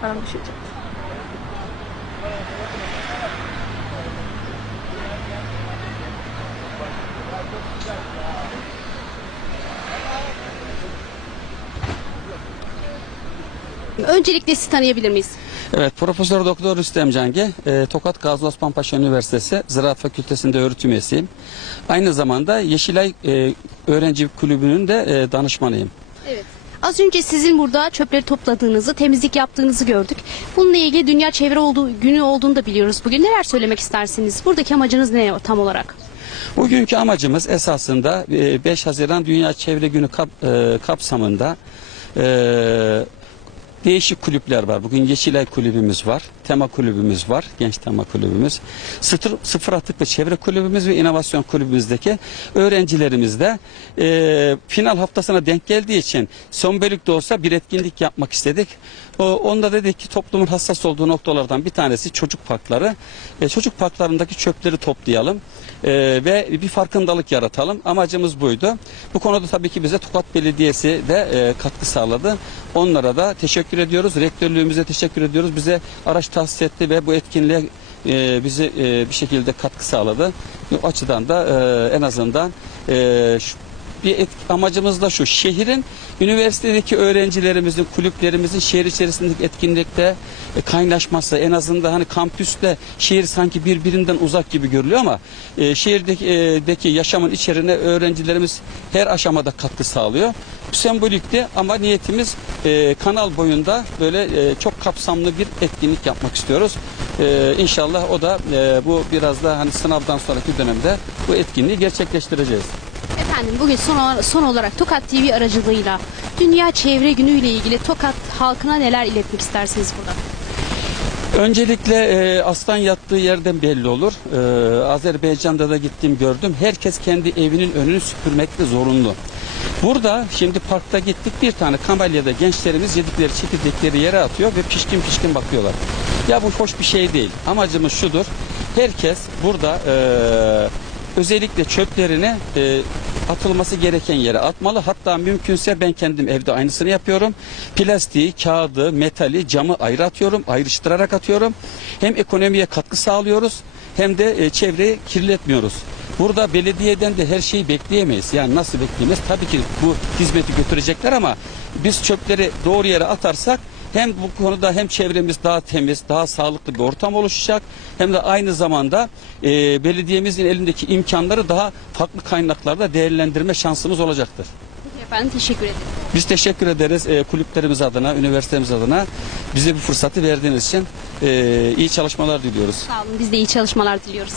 Param düşecek. Öncelikle sizi tanıyabilir miyiz? Evet, Profesör Doktor Rüstem Cengi, e, Tokat Gazi Osman Paşa Üniversitesi Ziraat Fakültesi'nde öğretim üyesiyim. Aynı zamanda Yeşilay e, Öğrenci Kulübü'nün de e, danışmanıyım. Evet. Az önce sizin burada çöpleri topladığınızı, temizlik yaptığınızı gördük. Bununla ilgili Dünya Çevre olduğu, Günü olduğunu da biliyoruz. Bugün neler söylemek istersiniz? Buradaki amacınız ne tam olarak? Bugünkü amacımız esasında e, 5 Haziran Dünya Çevre Günü e, kapsamında e, değişik kulüpler var. Bugün Yeşilay kulübümüz var, tema kulübümüz var, genç tema kulübümüz, sıfır, sıfır atık çevre kulübümüz ve inovasyon kulübümüzdeki öğrencilerimiz de e, final haftasına denk geldiği için son bölükte olsa bir etkinlik yapmak istedik. O, onda dedik ki toplumun hassas olduğu noktalardan bir tanesi çocuk parkları. E, çocuk parklarındaki çöpleri toplayalım e, ve bir farkındalık yaratalım. Amacımız buydu. Bu konuda tabii ki bize Tokat Belediyesi de e, katkı sağladı. Onlara da teşekkür ediyoruz. Rektörlüğümüze teşekkür ediyoruz. Bize araç tahsis etti ve bu etkinliğe e, bizi e, bir şekilde katkı sağladı. Bu açıdan da e, en azından e, bir et, amacımız da şu. Şehrin üniversitedeki öğrencilerimizin, kulüplerimizin şehir içerisindeki etkinlikte e, kaynaşması en azından hani kampüste şehir sanki birbirinden uzak gibi görülüyor ama e, şehirdeki e, yaşamın içerine öğrencilerimiz her aşamada katkı sağlıyor. Bu sembolikte ama niyetimiz e, kanal boyunda böyle e, çok kapsamlı bir etkinlik yapmak istiyoruz. E, inşallah o da e, bu biraz da hani sınavdan sonraki dönemde bu etkinliği gerçekleştireceğiz. Efendim bugün son, son olarak Tokat TV aracılığıyla Dünya Çevre Günü ile ilgili Tokat halkına neler iletmek istersiniz burada? Öncelikle e, aslan yattığı yerden belli olur. E, Azerbaycan'da da gittim gördüm. Herkes kendi evinin önünü süpürmekte zorunlu. Burada şimdi parkta gittik bir tane kamalyada gençlerimiz yedikleri çekirdekleri yere atıyor ve pişkin pişkin bakıyorlar. Ya bu hoş bir şey değil. Amacımız şudur. Herkes burada e, özellikle çöplerini e, atılması gereken yere atmalı. Hatta mümkünse ben kendim evde aynısını yapıyorum. Plastiği, kağıdı, metali, camı ayrı atıyorum. Ayrıştırarak atıyorum. Hem ekonomiye katkı sağlıyoruz hem de e, çevreyi kirletmiyoruz. Burada belediyeden de her şeyi bekleyemeyiz. Yani nasıl bekleyemeyiz? Tabii ki bu hizmeti götürecekler ama biz çöpleri doğru yere atarsak hem bu konuda hem çevremiz daha temiz, daha sağlıklı bir ortam oluşacak hem de aynı zamanda e, belediyemizin elindeki imkanları daha farklı kaynaklarda değerlendirme şansımız olacaktır. Peki efendim teşekkür ederim. Biz teşekkür ederiz e, kulüplerimiz adına, üniversitemiz adına bize bu fırsatı verdiğiniz için e, iyi çalışmalar diliyoruz. Sağ olun biz de iyi çalışmalar diliyoruz.